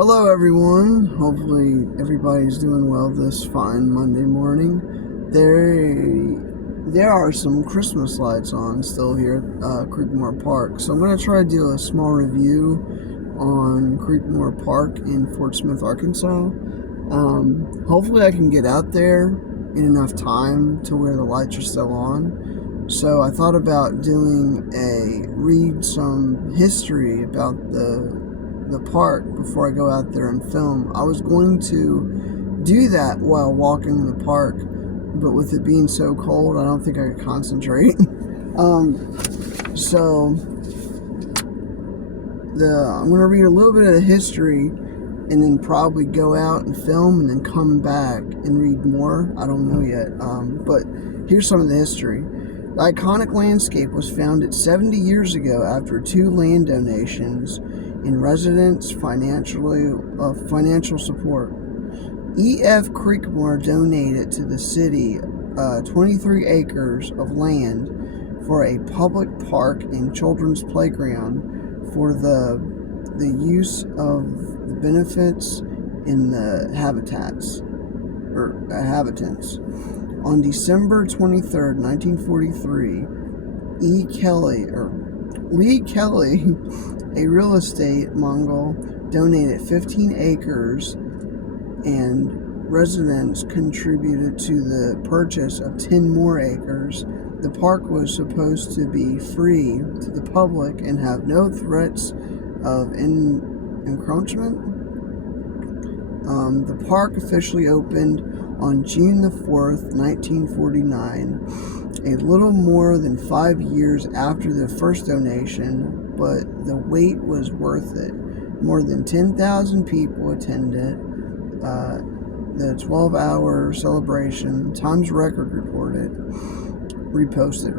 Hello, everyone. Hopefully, everybody's doing well this fine Monday morning. There are some Christmas lights on still here at Creekmore Park, so I'm going to try to do a small review on Creekmore Park in Fort Smith, Arkansas. Hopefully, I can get out there in enough time to where the lights are still on. So I thought about read some history about the park before I go out there and film. I was going to do that while walking the park, but with it being so cold, I don't think I could concentrate. So I'm going to read a little bit of the history and then probably go out and film and then come back and read more. I don't know yet. But here's some of the history. The iconic landscape was founded 70 years ago after two land donations in residents' financial support. E.F. Creekmore donated to the city 23 acres of land for a public park and children's playground for the use of the benefits in the habitants. On December 23rd, 1943, Lee Kelly, a real estate mogul, donated 15 acres, and residents contributed to the purchase of 10 more acres. The park was supposed to be free to the public and have no threats of encroachment. The park officially opened on June the 4th, 1949, a little more than 5 years after the first donation, but the wait was worth it. More than 10,000 people attended the 12-hour celebration. Times Record reposted.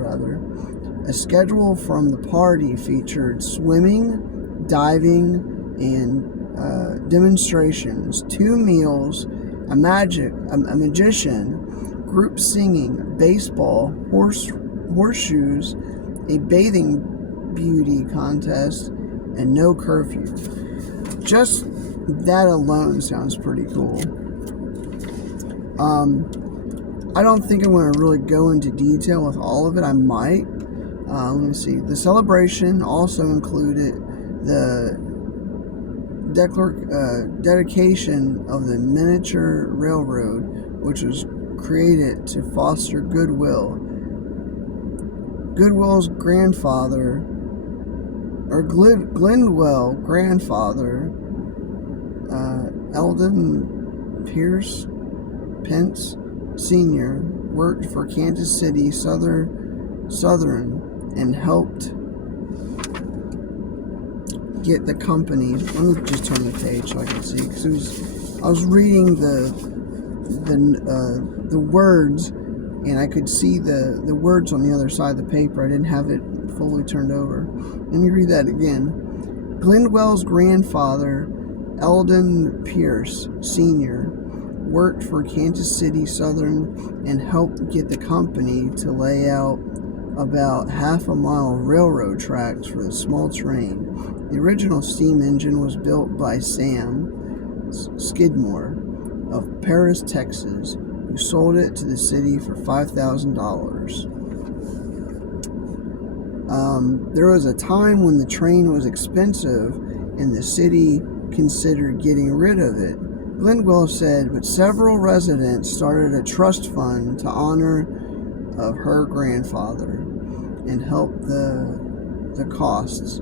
A schedule from the party featured swimming, diving, and demonstrations, 2 meals, a magician, group singing, baseball, horseshoes, a bathing beauty contest, and no curfew. Just that alone sounds pretty cool. I don't think I'm going to really go into detail with all of it. I might. Let me see. The celebration also included the dedication of the miniature railroad, which was created to foster goodwill. Glenwell's grandfather, Eldon Pence Sr., worked for Kansas City Southern and helped get the company. Let me just turn the page so I can see, because I was reading the words, and I could see the words on the other side of the paper. I didn't have it fully turned over. Let me read that again. Glenwell's grandfather, Eldon Pierce Sr., worked for Kansas City Southern and helped get the company to lay out about half-a-mile railroad tracks for the small train. The original steam engine was built by Sam Skidmore of Paris, Texas, who sold it to the city for $5,000. There was a time when the train was expensive and the city considered getting rid of it. Glenwell said, but several residents started a trust fund to honor of her grandfather and help the costs.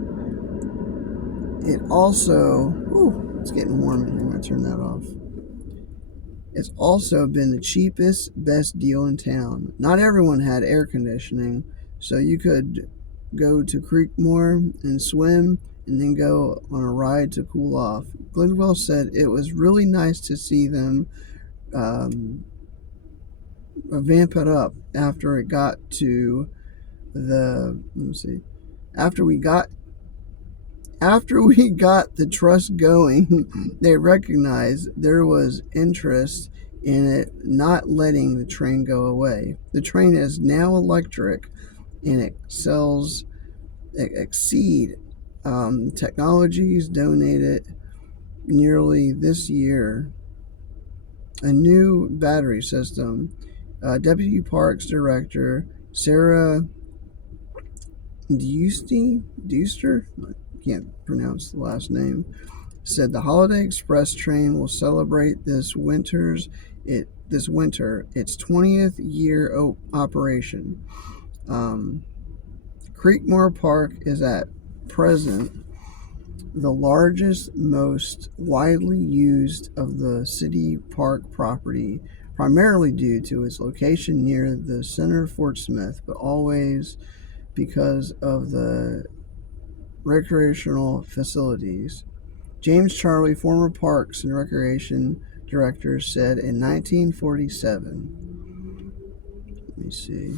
It also, it's getting warm in here. I'm going to turn that off. It's also been the cheapest, best deal in town. Not everyone had air conditioning, so you could go to Creekmore and swim and then go on a ride to cool off. Glenwell said it was really nice to see them vamp it up after it got to after we got the trust going. They recognized there was interest in it not letting the train go away. The train is now electric and it exceed technologies donated nearly this year a new battery system. Deputy Parks Director Sarah Deuster, I can't pronounce the last name, said the Holiday Express train will celebrate this winter its 20th year operation. Creekmore Park is at present the largest, most widely used of the city park property, primarily due to its location near the center of Fort Smith, but always because of the recreational facilities. James Charlie, former Parks and Recreation Director, said in 1947. Let me see.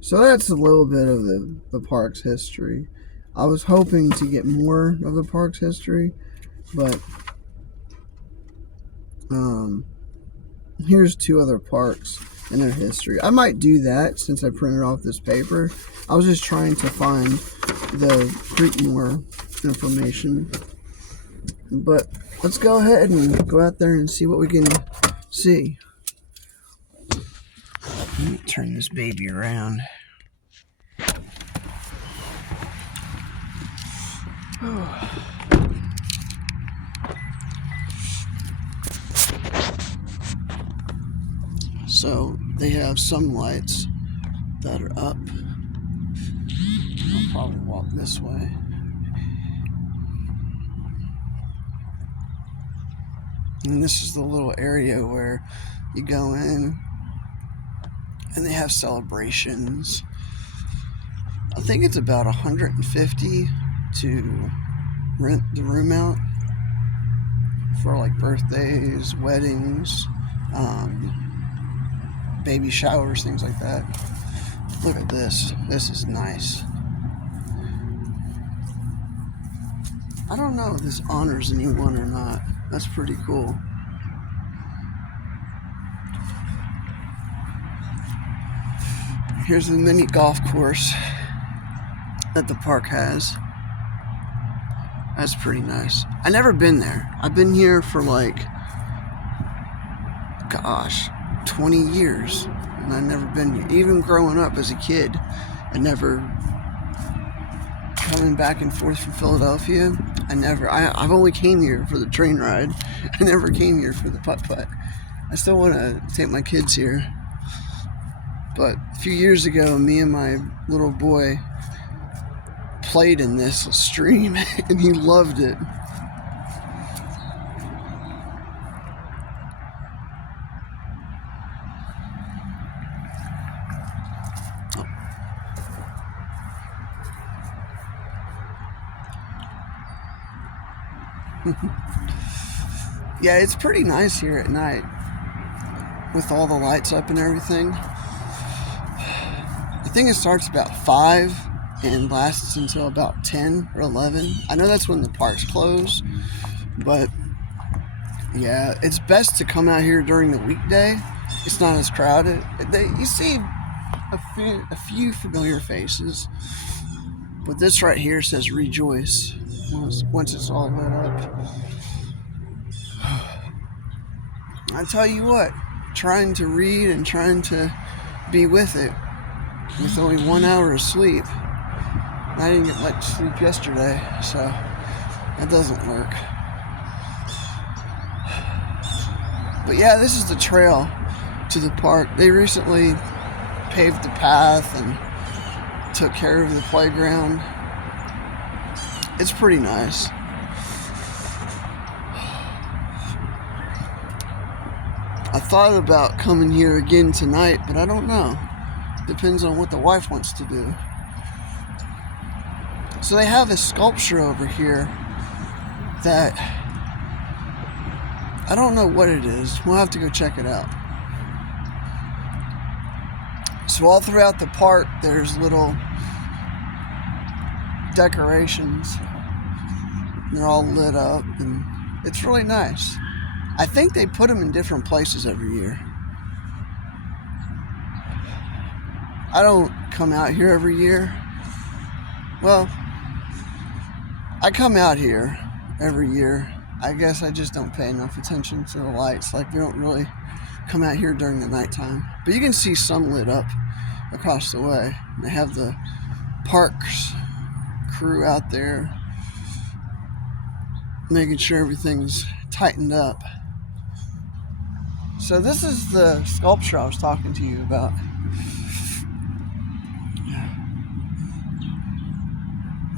So that's a little bit of the park's history. I was hoping to get more of the park's history, but here's two other parks and their history. I might do that since I printed off this paper. I was just trying to find the Creekmore information. But let's go ahead and go out there and see what we can see. Let me turn this baby around. So they have some lights that are up. I'll probably walk this way. And this is the little area where you go in and they have celebrations. I think it's about $150 to rent the room out for like birthdays, weddings, baby showers, things like that. Look at this. This is nice. I don't know if this honors anyone or not. That's pretty cool. Here's the mini golf course that the park has. That's pretty nice. I've never been there. I've been here for like, 20 years. And I've never been here. Even growing up as a kid, I never, coming back and forth from Philadelphia, I've only came here for the train ride. I never came here for the putt-putt. I still want to take my kids here. But a few years ago, me and my little boy played in this stream and he loved it. Yeah, it's pretty nice here at night with all the lights up and everything. I think it starts about 5 and lasts until about 10 or 11. I know that's when the parks close, but yeah, it's best to come out here during the weekday. It's not as crowded. You see a few familiar faces, but this right here says rejoice once it's all lit up. I tell you what, trying to read and trying to be with it with only 1 hour of sleep. I didn't get much sleep yesterday, so that doesn't work. But yeah, this is the trail to the park. They recently paved the path and took care of the playground. It's pretty nice. I thought about coming here again tonight, but I don't know. Depends on what the wife wants to do. So they have a sculpture over here that I don't know what it is. We'll have to go check it out. So all throughout the park, there's little decorations. They're all lit up, and it's really nice. I think they put them in different places every year. I don't come out here every year. Well, I come out here every year. I guess I just don't pay enough attention to the lights. Like, we don't really come out here during the nighttime. But you can see some lit up across the way. They have the parks crew out there making sure everything's tightened up. So this is the sculpture I was talking to you about.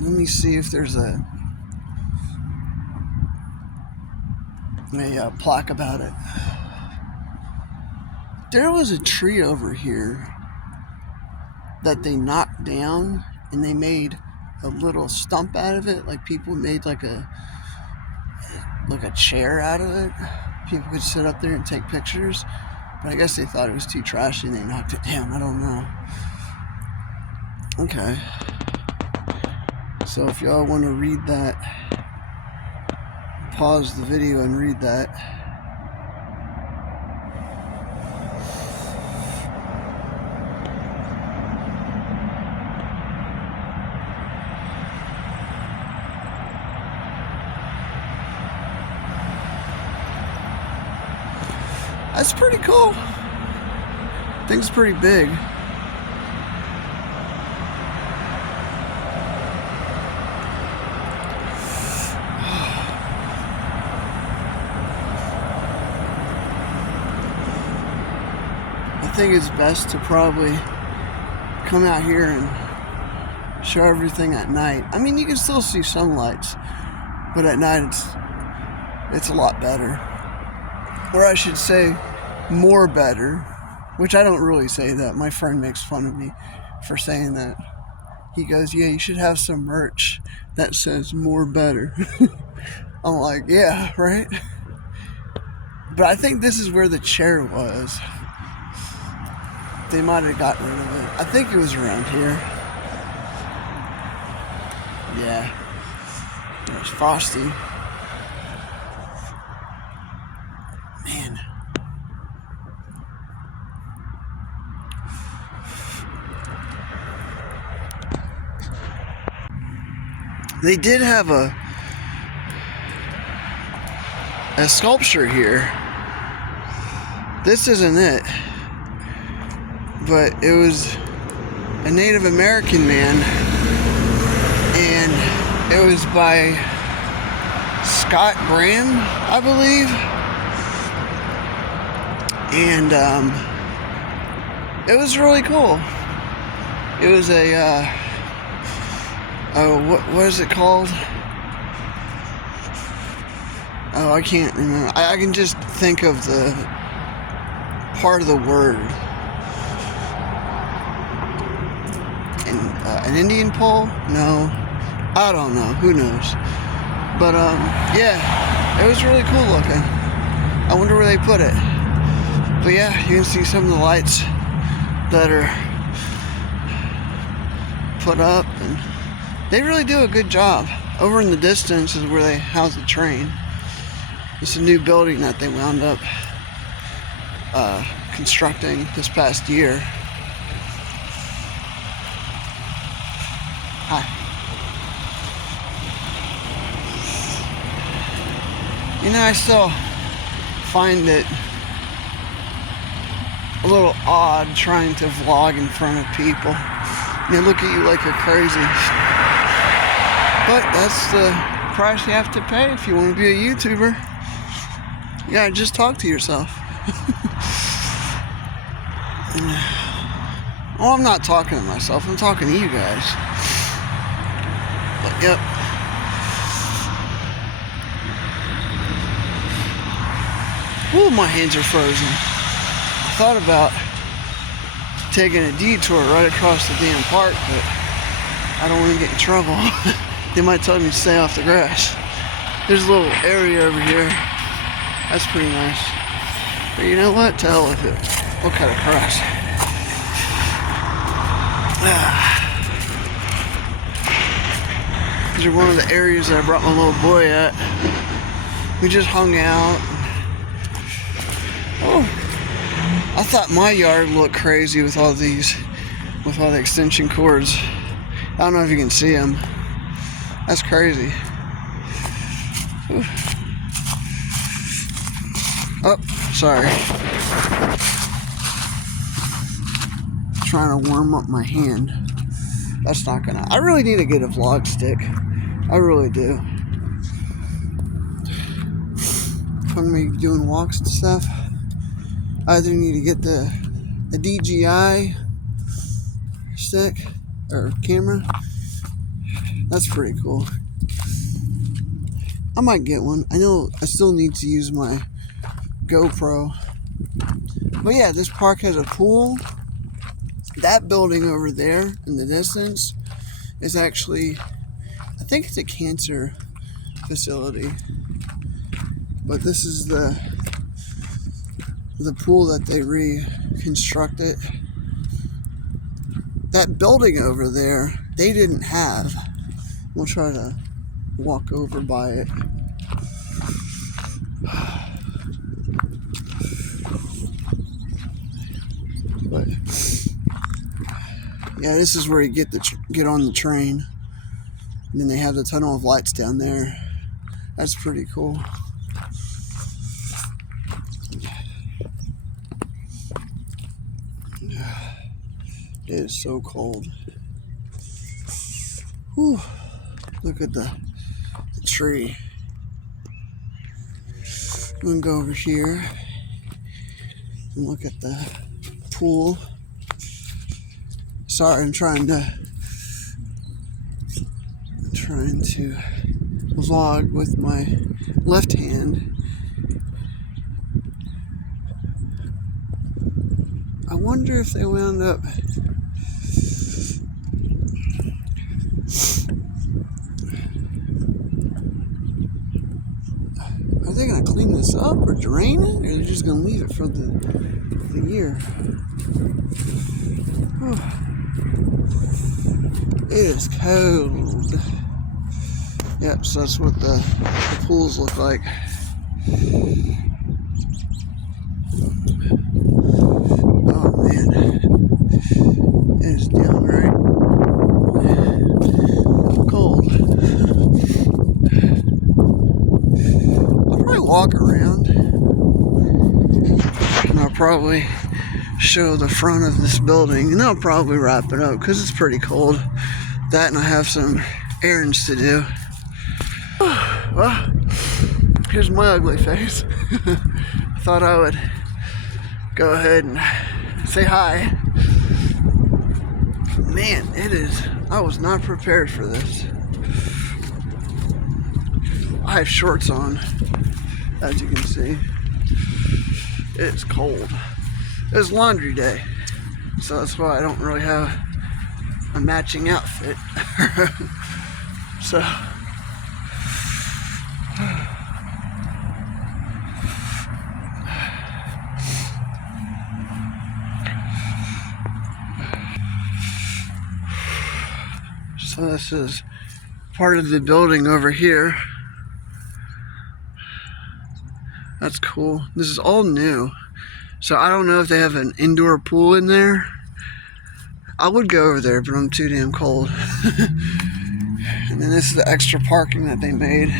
Let me see if there's a plaque about it. There was a tree over here that they knocked down, and they made a little stump out of it. Like, people made like a chair out of it. People could sit up there and take pictures. But I guess they thought it was too trashy and they knocked it down. I don't know. Okay. So if y'all want to read that, pause the video and read that. That's pretty cool. Thing's pretty big. I think it's best to probably come out here and show everything at night. I mean, you can still see some lights, but at night it's a lot better. Or I should say, more better, which I don't really say that. My friend makes fun of me for saying that. He goes, yeah, you should have some merch that says more better. I'm like, yeah, right? But I think this is where the chair was. They might have got rid of it. I think it was around here. Yeah. There's Frosty. Man. They did have a sculpture here. This isn't it. But it was a Native American man, and it was by Scott Graham, I believe. And it was really cool. It was a what is it called? Oh, I can't remember. I can just think of the part of the word. An Indian pole? No. I don't know. Who knows? But, yeah. It was really cool looking. I wonder where they put it. But, yeah, you can see some of the lights that are put up. And they really do a good job. Over in the distance is where they house the train. It's a new building that they wound up constructing this past year. Hi. You know, I still find it a little odd trying to vlog in front of people. They look at you like you're crazy. But that's the price you have to pay if you want to be a YouTuber. You gotta just talk to yourself. Well, I'm not talking to myself, I'm talking to you guys. But, yep. Ooh, my hands are frozen. I thought about taking a detour right across the damn park, but I don't want to get in trouble. They might tell me to stay off the grass. There's a little area over here. That's pretty nice. But you know what? To hell with it. We'll cut across. These are one of the areas that I brought my little boy at. We just hung out. Oh, I thought my yard looked crazy with all the extension cords. I don't know if you can see them. That's crazy. Oh, sorry. Trying to warm up my hand. That's not gonna. I really need to get a vlog stick. I really do. If I'm gonna be doing walks and stuff, I either need to get the DJI stick or camera. That's pretty cool. I might get one. I know I still need to use my GoPro. But yeah, this park has a pool. That building over there in the distance is actually, I think it's a cancer facility. But this is the pool that they reconstructed. That building over there, they didn't have. We'll try to walk over by it. But yeah, this is where you get on the train. And then they have the tunnel of lights down there. That's pretty cool. It is so cold. Whew. Look at the tree. I'm gonna go over here and look at the pool. Sorry, I'm trying to vlog with my left hand. I wonder if they wound up are they gonna clean this up or drain it, or they're just gonna leave it for the year? Whew. It is cold. Yep, so that's what the pools look like. Oh man, it is downright cold. I'll probably walk around, and I'll probably show the front of this building, and I'll probably wrap it up because it's pretty cold. That, and I have some errands to do. Well, here's my ugly face. I thought I would go ahead and say hi. Man, it is. I was not prepared for this. I have shorts on, as you can see. It's cold. It's laundry day, so that's why I don't really have a matching outfit. So this is part of the building over here. That's cool. This is all new. So I don't know if they have an indoor pool in there. I would go over there, but I'm too damn cold. And then this is the extra parking that they made.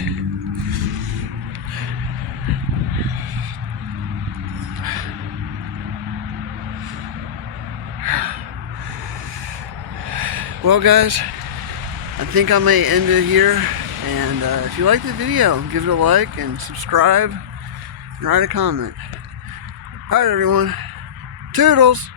Well guys, I think I may end it here. And if you like the video, give it a like and subscribe and write a comment. Alright everyone, toodles!